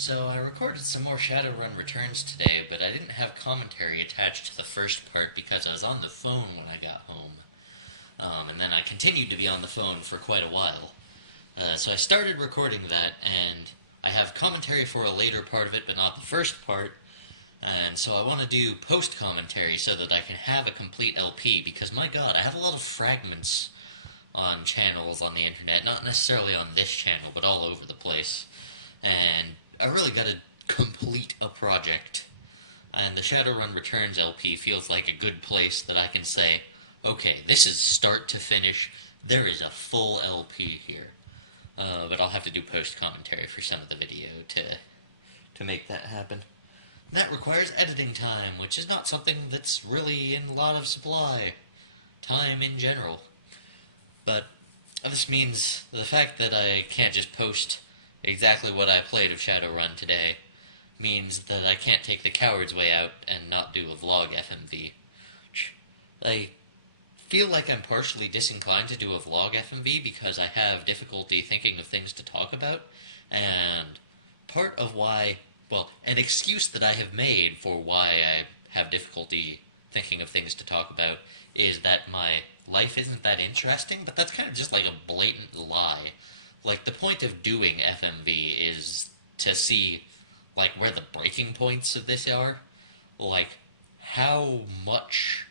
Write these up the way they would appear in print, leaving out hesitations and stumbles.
So I recorded some more Shadowrun Returns today, but I didn't have commentary attached to the first part because I was on the phone when I got home. And then I continued to be on the phone for quite a while. So I started recording that, and I have commentary for a later part of it, but not the first part. And so I want to do post-commentary so that I can have a complete LP, because my god, I have a lot of fragments on channels on the internet, not necessarily on this channel, but all over the place. And I really got to complete a project. And the Shadowrun Returns LP feels like a good place that I can say, okay, this is start to finish, there is a full LP here. But I'll have to do post-commentary for some of the video to make that happen. That requires editing time, which is not something that's really in a lot of supply. Time in general. But this means the fact that I can't just post exactly what I played of Shadowrun today means that I can't take the coward's way out and not do a vlog FMV. I feel like I'm partially disinclined to do a vlog FMV because I have difficulty thinking of things to talk about, and part of why, well, an excuse that I have made for why I have difficulty thinking of things to talk about is that my life isn't that interesting, but that's kind of just like a blatant lie. Like, the point of doing FMV is to see, like, where the breaking points of this are. Like, how much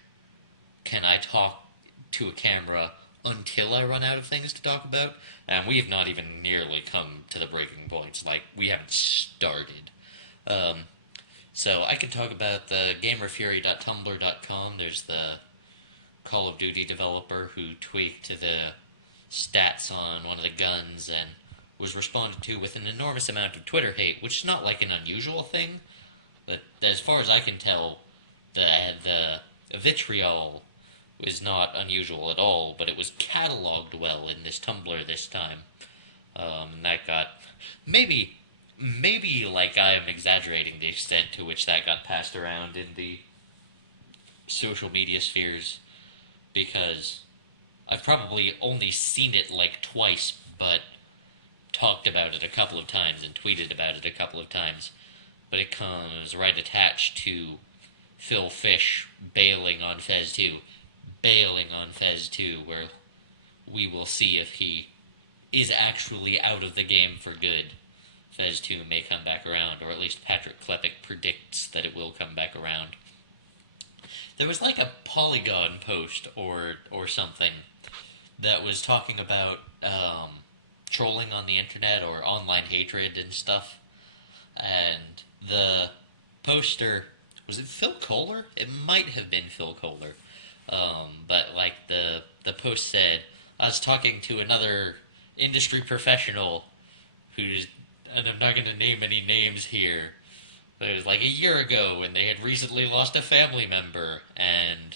can I talk to a camera until I run out of things to talk about? And we have not even nearly come to the breaking points. Like, we haven't started. So I can talk about the gamerfury.tumblr.com. There's the Call of Duty developer who tweaked the stats on one of the guns and was responded to with an enormous amount of Twitter hate, which is not like an unusual thing, but as far as I can tell, the vitriol is not unusual at all, but it was cataloged well in this Tumblr this time. And that got, maybe like I am exaggerating the extent to which that got passed around in the social media spheres, because I've probably only seen it like twice, but talked about it a couple of times and tweeted about it a couple of times. But it comes right attached to Phil Fish bailing on Fez 2. Bailing on Fez 2, where we will see if he is actually out of the game for good. Fez 2 may come back around, or at least Patrick Klepek predicts that it will come back around. There was like a Polygon post or something that was talking about trolling on the internet or online hatred and stuff. And the poster, was it Phil Kohler? It might have been Phil Kohler. But like the post said, I was talking to another industry professional who's, and I'm not going to name any names here, but it was like a year ago, and they had recently lost a family member, and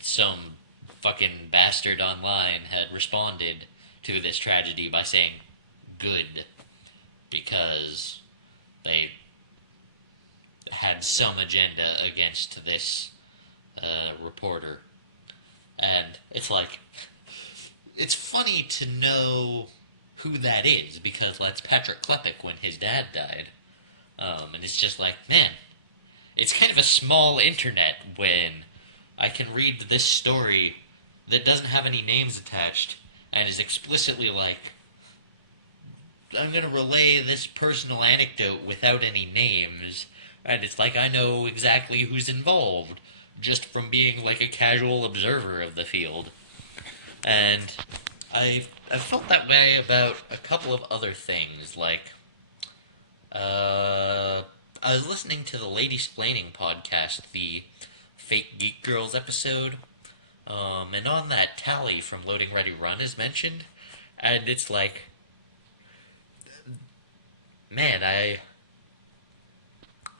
some fucking bastard online had responded to this tragedy by saying good, because they had some agenda against this reporter. And it's like, it's funny to know who that is, because that's Patrick Klepek when his dad died. And it's just like, man, it's kind of a small internet when I can read this story that doesn't have any names attached and is explicitly like, I'm going to relay this personal anecdote without any names, and it's like I know exactly who's involved just from being like a casual observer of the field. And I've felt that way about a couple of other things, like I was listening to the Lady Splaining podcast, the Fake Geek Girls episode, and on that Tally from Loading Ready Run is mentioned, and it's like, man, I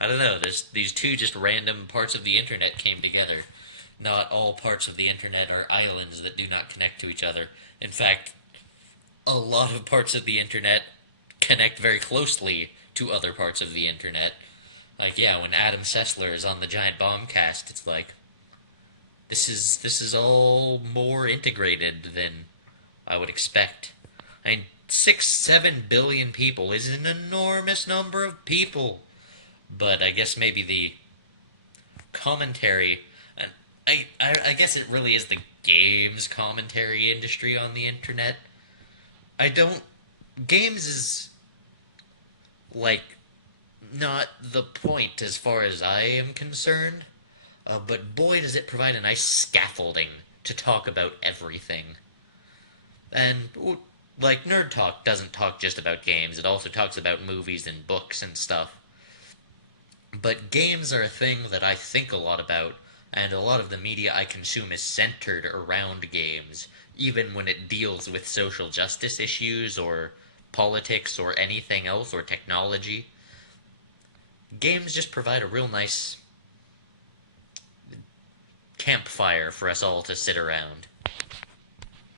don't know, these two just random parts of the internet came together. Not all parts of the internet are islands that do not connect to each other. In fact, a lot of parts of the internet connect very closely to other parts of the internet. Like, yeah, when Adam Sessler is on the Giant Bombcast, it's like, this is all more integrated than I would expect. I mean, 6, 7 billion people is an enormous number of people. But I guess maybe the commentary, and I guess it really is the games commentary industry on the internet. I don't. Games is, like, not the point as far as I am concerned. But boy, does it provide a nice scaffolding to talk about everything. And, like, Nerd Talk doesn't talk just about games, it also talks about movies and books and stuff. But games are a thing that I think a lot about, and a lot of the media I consume is centered around games, even when it deals with social justice issues or politics or anything else or technology. Games just provide a real nice campfire for us all to sit around.